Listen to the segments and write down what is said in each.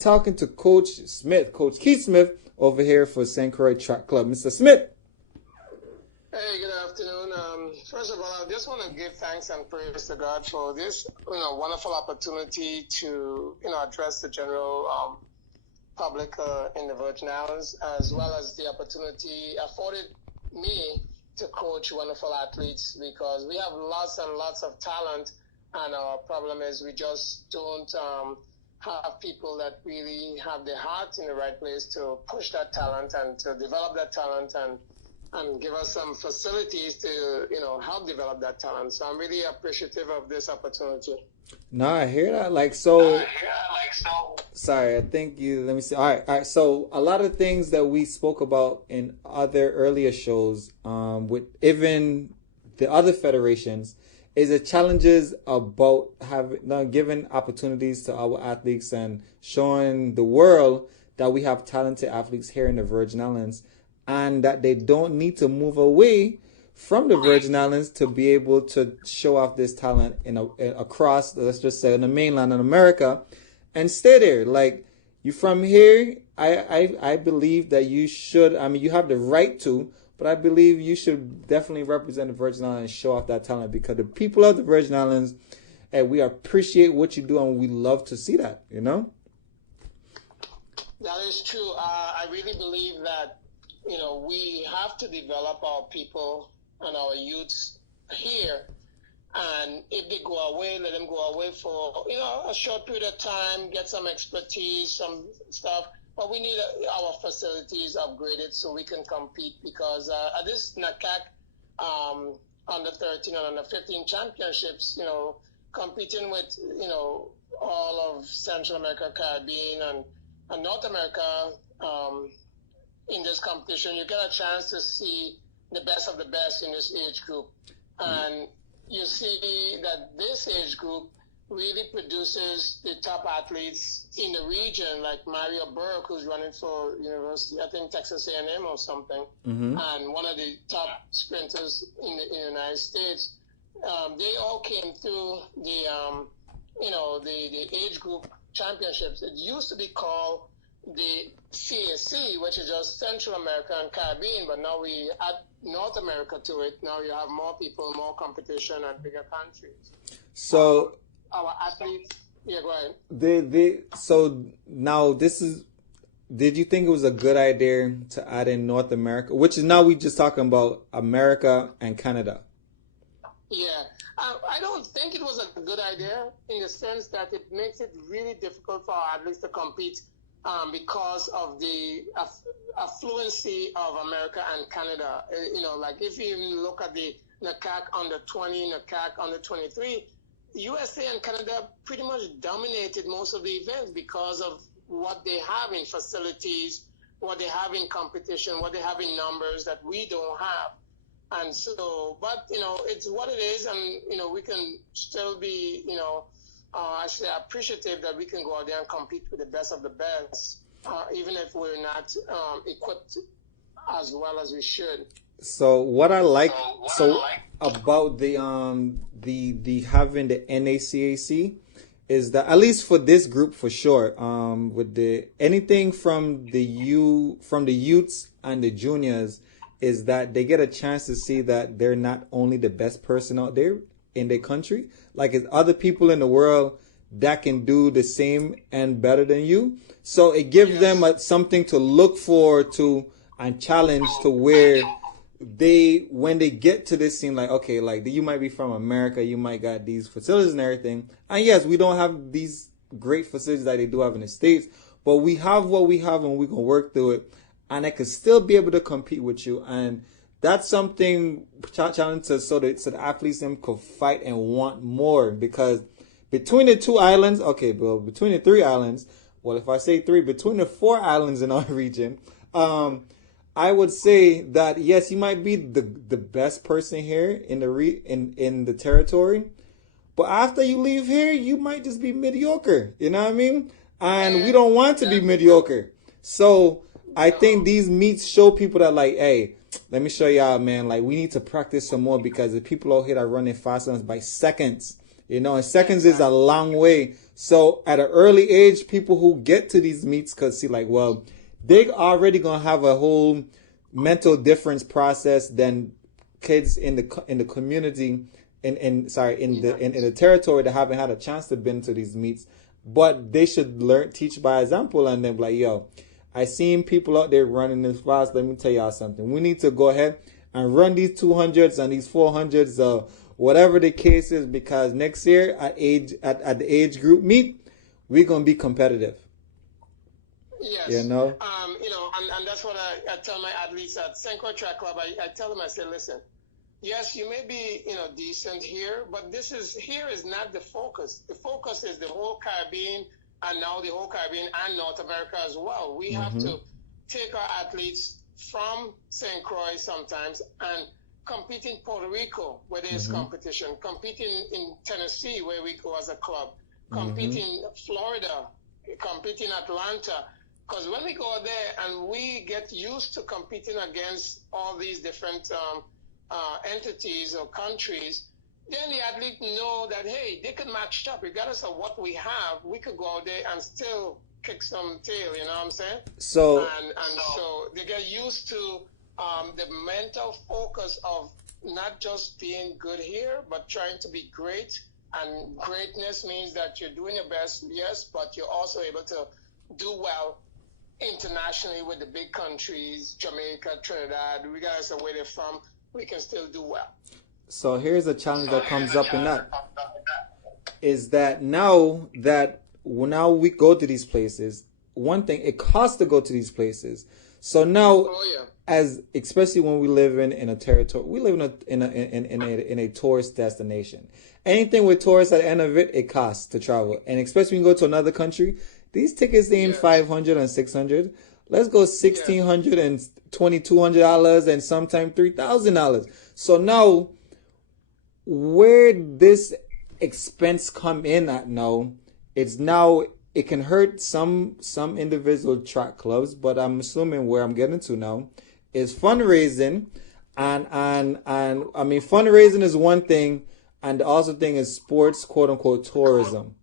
Talking to Coach Smith, Coach Keith Smith, over here for St. Croix Track Club. Mr. Smith. Hey, good afternoon. First of all, I just want to give thanks and praise to God for this, wonderful opportunity to, address the general public in the Virgin Islands, as well as the opportunity afforded me to coach wonderful athletes, because we have lots and lots of talent, and our problem is we just don't have people that really have their heart in the right place to push that talent and to develop that talent and give us some facilities to, help develop that talent. So I'm really appreciative of this opportunity. No, I hear that. Sorry, I think you. Let me see. All right. So a lot of things that we spoke about in other earlier shows, with even the other federations, is the challenges about giving opportunities to our athletes and showing the world that we have talented athletes here in the Virgin Islands, and that they don't need to move away from the Virgin Islands to be able to show off this talent across, let's just say, in the mainland in America, and stay there. Like, you from here, I believe that you should. I mean, you have the right to, but I believe you should definitely represent the Virgin Islands and show off that talent, because the people of the Virgin Islands, we appreciate what you do, and we love to see that. That is true. I really believe that we have to develop our people and our youths here. And if they go away, let them go away for, a short period of time, get some expertise, some stuff. But we need our facilities upgraded so we can compete, because at this NACAC under 13 and under 15 championships, competing with, all of Central America, Caribbean, and North America, in this competition, you get a chance to see the best of the best in this age group. And you see that this age group really produces the top athletes in the region, like Mario Burke, who's running for university, I think Texas A&M or something, and one of the top sprinters in the United States. They all came through the age group championships. It used to be called the CAC, which is just Central America and Caribbean, but now we add North America to it. Now you have more people, more competition, and bigger countries. So our athletes, yeah, go ahead. So now this is. Did you think it was a good idea to add in North America, which is now we just talking about America and Canada? Yeah, I don't think it was a good idea, in the sense that it makes it really difficult for our athletes to compete. Because of the affluency of America and Canada. Like if you look at the NACAC under 20, NACAC under 23, USA and Canada pretty much dominated most of the events because of what they have in facilities, what they have in competition, what they have in numbers that we don't have. And so, but, it's what it is, and, we can still be, actually appreciative that we can go out there and compete with the best of the best, even if we're not equipped as well as we should. So what I like about the having the NACAC is that, at least for this group for sure, with the anything from the youths and the juniors, is that they get a chance to see that they're not only the best person out there in their country, like it's other people in the world that can do the same and better than you. So it gives them something to look forward to and challenge, to where when they get to this scene, like, okay, like you might be from America, you might got these facilities and everything. And yes, we don't have these great facilities that they do have in the States, but we have what we have, and we can work through it. And I could still be able to compete with you. And that's something challenge so the athletes them could fight and want more, because between the two islands, between the three islands, well, if I say three, between the four islands in our region, I would say that yes, you might be the best person here in the territory, but after you leave here, you might just be mediocre. You know what I mean? And we don't want to be mediocre. So I think these meets show people that, like, hey, let me show y'all, man. Like, we need to practice some more, because the people out here are running fast by seconds. You know, and seconds is a long way. So at an early age, people who get to these meets could see like, well, they already gonna have a whole mental difference process than kids in the community in the territory that haven't had a chance to been to these meets. But they should teach by example, and then like, yo, I seen people out there running this fast. Let me tell y'all something. We need to go ahead and run these 200s and these 400s, whatever the case is, because next year at the age group meet, we're gonna be competitive. Yes. You know. And that's what I tell my athletes at Synchro Track Club. I tell them, I say, listen, yes, you may be, decent here, but here is not the focus. The focus is the whole Caribbean, and now the whole Caribbean and North America as well. We have to take our athletes from St. Croix sometimes and compete in Puerto Rico where there's competition, compete in Tennessee where we go as a club, compete in Florida, compete in Atlanta. Because when we go there and we get used to competing against all these different entities or countries, then the athlete know that, hey, they can match up regardless of what we have. We could go out there and still kick some tail, you know what I'm saying? So so they get used to the mental focus of not just being good here, but trying to be great. And greatness means that you're doing your best, yes, but you're also able to do well internationally with the big countries, Jamaica, Trinidad, regardless of where they're from, we can still do well. So here's a challenge that comes up in that is that now we go to these places, one thing, it costs to go to these places. So now, as especially when we live in a territory, we live in a tourist destination. Anything with tourists at the end of it, it costs to travel, and especially when you go to another country, these tickets ain't $500 and $600. Let's go $1,600 and $2,200 and sometimes $3,000. So now, where this expense come in at now, it can hurt some individual track clubs, but I'm assuming where I'm getting to now is fundraising, and I mean fundraising is one thing, and the also thing is sports quote unquote tourism.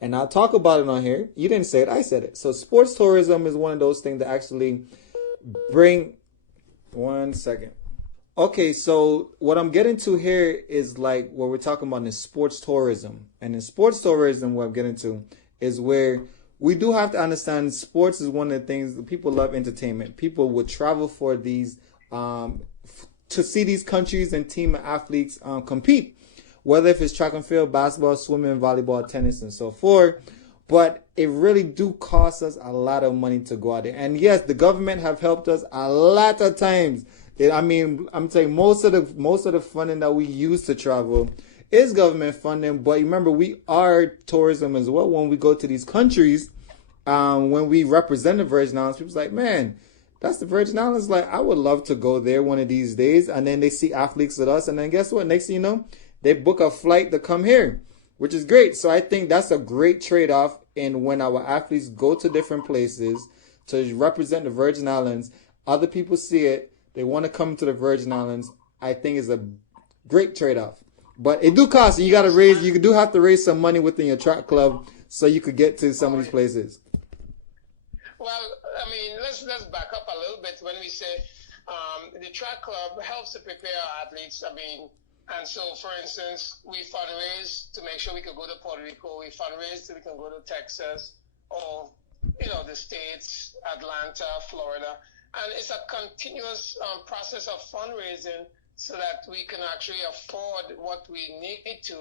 And I'll talk about it on here. You didn't say it, I said it. So sports tourism is one of those things that actually bring 1 second. Okay, so what I'm getting to here is like what we're talking about is sports tourism. And in sports tourism, what I'm getting to is where we do have to understand sports is one of the things that people love entertainment. People would travel for these to see these countries and team athletes compete. Whether if it's track and field, basketball, swimming, volleyball, tennis, and so forth. But it really do cost us a lot of money to go out there. And yes, the government have helped us a lot of times. I'm saying most of the funding that we use to travel is government funding. But remember, we are tourism as well. When we go to these countries, when we represent the Virgin Islands, people's like, man, that's the Virgin Islands. Like, I would love to go there one of these days. And then they see athletes with us. And then guess what? Next thing you know, they book a flight to come here, which is great. So I think that's a great trade-off in when our athletes go to different places to represent the Virgin Islands. Other people see it. They want to come to the Virgin Islands. I think it's a great trade-off. But it do cost. You do have to raise some money within your track club so you could get to some of these places. Well, I mean, let's back up a little bit when we say the track club helps to prepare our athletes. I mean, and so, for instance, we fundraise to make sure we can go to Puerto Rico. We fundraise so we can go to Texas or, the States, Atlanta, Florida. And it's a continuous process of fundraising so that we can actually afford what we need to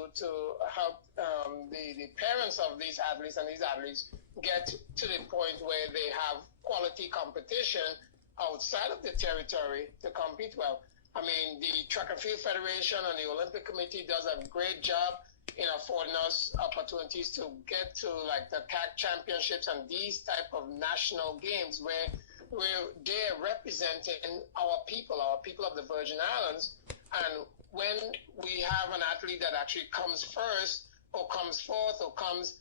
help the parents of these athletes and these athletes get to the point where they have quality competition outside of the territory to compete well. I mean, the Track and Field Federation and the Olympic Committee does a great job in affording us opportunities to get to like the CAC championships and these type of national games where they're representing our people of the Virgin Islands. And when we have an athlete that actually comes first or comes fourth or comes,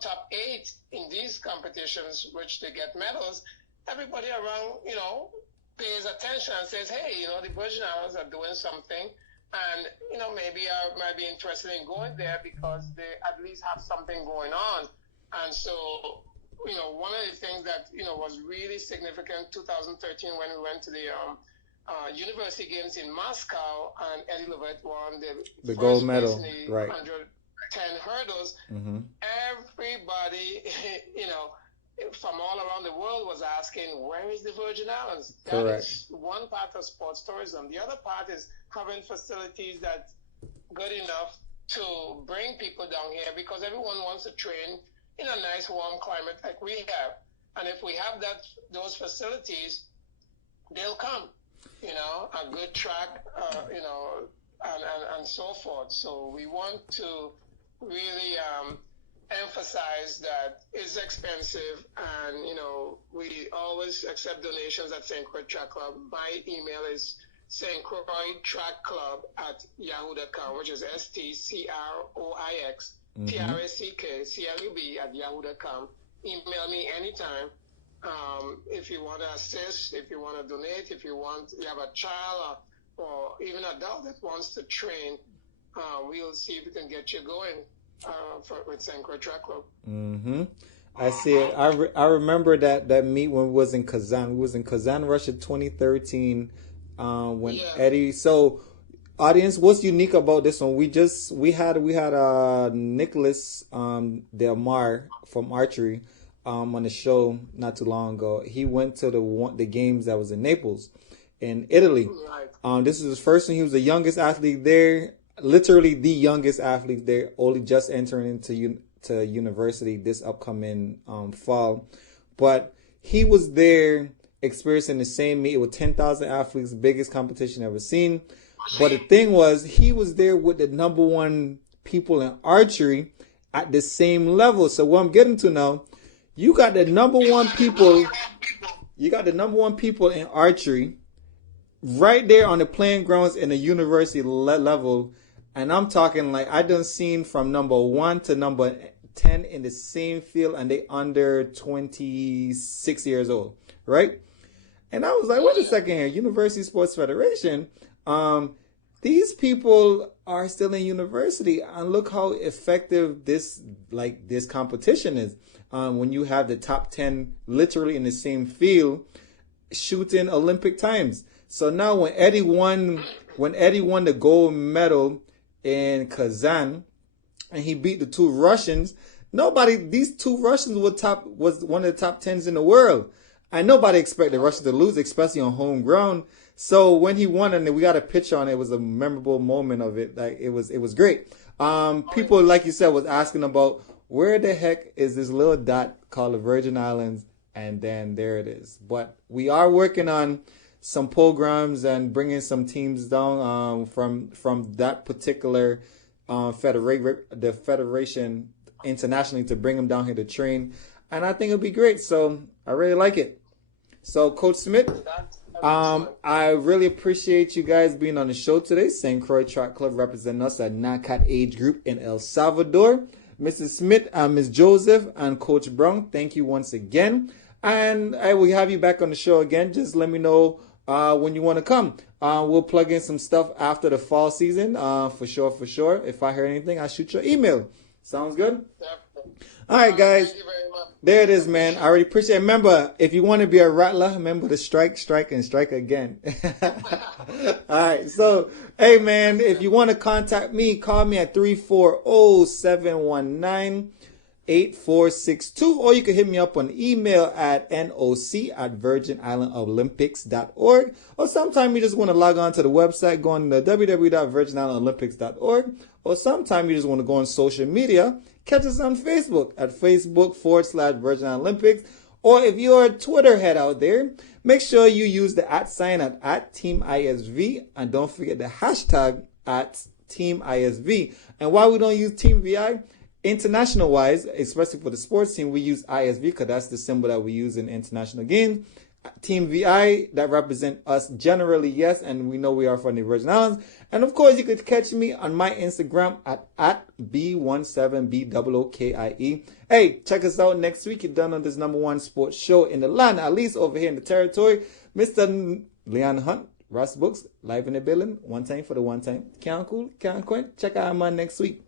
top 8 in these competitions, which they get medals, everybody around, pays attention and says, hey, the Virgin Islands are doing something. and maybe I might be interested in going there because they at least have something going on. And so, one of the things that was really significant 2013 when we went to the University Games in Moscow, and Eddie Lovett won The the gold first place medal, in the right? 110 hurdles. Mm-hmm. Everybody, from all around the world was asking, where is the Virgin Islands? That Correct. is one part of sports tourism. The other part is having facilities that's good enough to bring people down here, because everyone wants to train in a nice warm climate like we have. And if we have those facilities, they'll come. A good track, and so forth. So we want to really emphasize that it's expensive, and we always accept donations at St. Croix Track Club. My email is St. Croix Track Club at yahoo.com, which is STCROIX TRACKCLUB at yahoo.com. Email me anytime. If you want to assist, if you want to donate, if you have a child or even an adult that wants to train, we'll see if we can get you going with St. Croix Track Club. Mm-hmm. I see it. I remember that meet when we was in Kazan. We was in Kazan, Russia, 2013. When Eddie. So, audience, what's unique about this one? We had Nicholas Del Mar from archery on the show not too long ago. He went to the games that was in Naples, in Italy. Right. This is his first one. He was the youngest athlete there, literally the youngest athlete there, only just entering into university this upcoming fall. But he was there experiencing the same meet with 10,000 athletes, biggest competition ever seen. But the thing was, he was there with the number one people in archery at the same level. So what I'm getting to now, you got the number one people in archery right there on the playing grounds in the university level. And I'm talking like I done seen from number 1 to number 10 in the same field, and they under 26 years old, right? And I was like, wait a second here, University Sports Federation. These people are still in university, and look how effective this competition is. When you have the top 10 literally in the same field shooting Olympic times. So now when Eddie won the gold medal in Kazan and he beat the two Russians, these two Russians was one of the top 10s in the world. And nobody expected Russia to lose, especially on home ground. So when he won, and we got a picture on it, it was a memorable moment of it. Like it was great. People, like you said, was asking about where the heck is this little dot called the Virgin Islands, and then there it is. But we are working on some programs and bringing some teams down from that particular federation internationally to bring them down here to train, and I think it'll be great. So I really like it. So Coach Smith, I really appreciate you guys being on the show today. St. Croix Track Club representing us at NACAT age group in El Salvador. Mrs. Smith, Ms. Joseph, and Coach Brown, thank you once again. And I will have you back on the show again. Just let me know when you want to come. We'll plug in some stuff after the fall season, for sure. If I hear anything, I'll shoot your email. Sounds good? All right, guys. Thank you very much. There it is, man. I already appreciate it. Remember, if you want to be a rattler, remember to strike, and strike again. All right. So, hey, man, if you want to contact me, call me at 340-719-8462, or you can hit me up on email at noc@virginislandolympics.org, or sometime you just want to log on to the website, go on to www.virginislandolympics.org, or sometime you just want to go on social media. Catch us on Facebook at Facebook.com/Virgin Island Olympics. Or if you're a Twitter head out there, make sure you use the @ at Team ISV, and don't forget the hashtag at Team ISV. And why we don't use Team VI, international wise, especially for the sports team, we use ISV because that's the symbol that we use in international games. Team VI, that represent us generally, yes, and we know we are from the Virgin Islands. And of course, you could catch me on my Instagram at B17BOOKIE. Hey, check us out next week. You're done on this #1 sports show in the land, at least over here in the territory. Mr. Leon Hunt Ras Books, live in the building. One time for the one time. Can't cool, can't quench. Check out our man next week.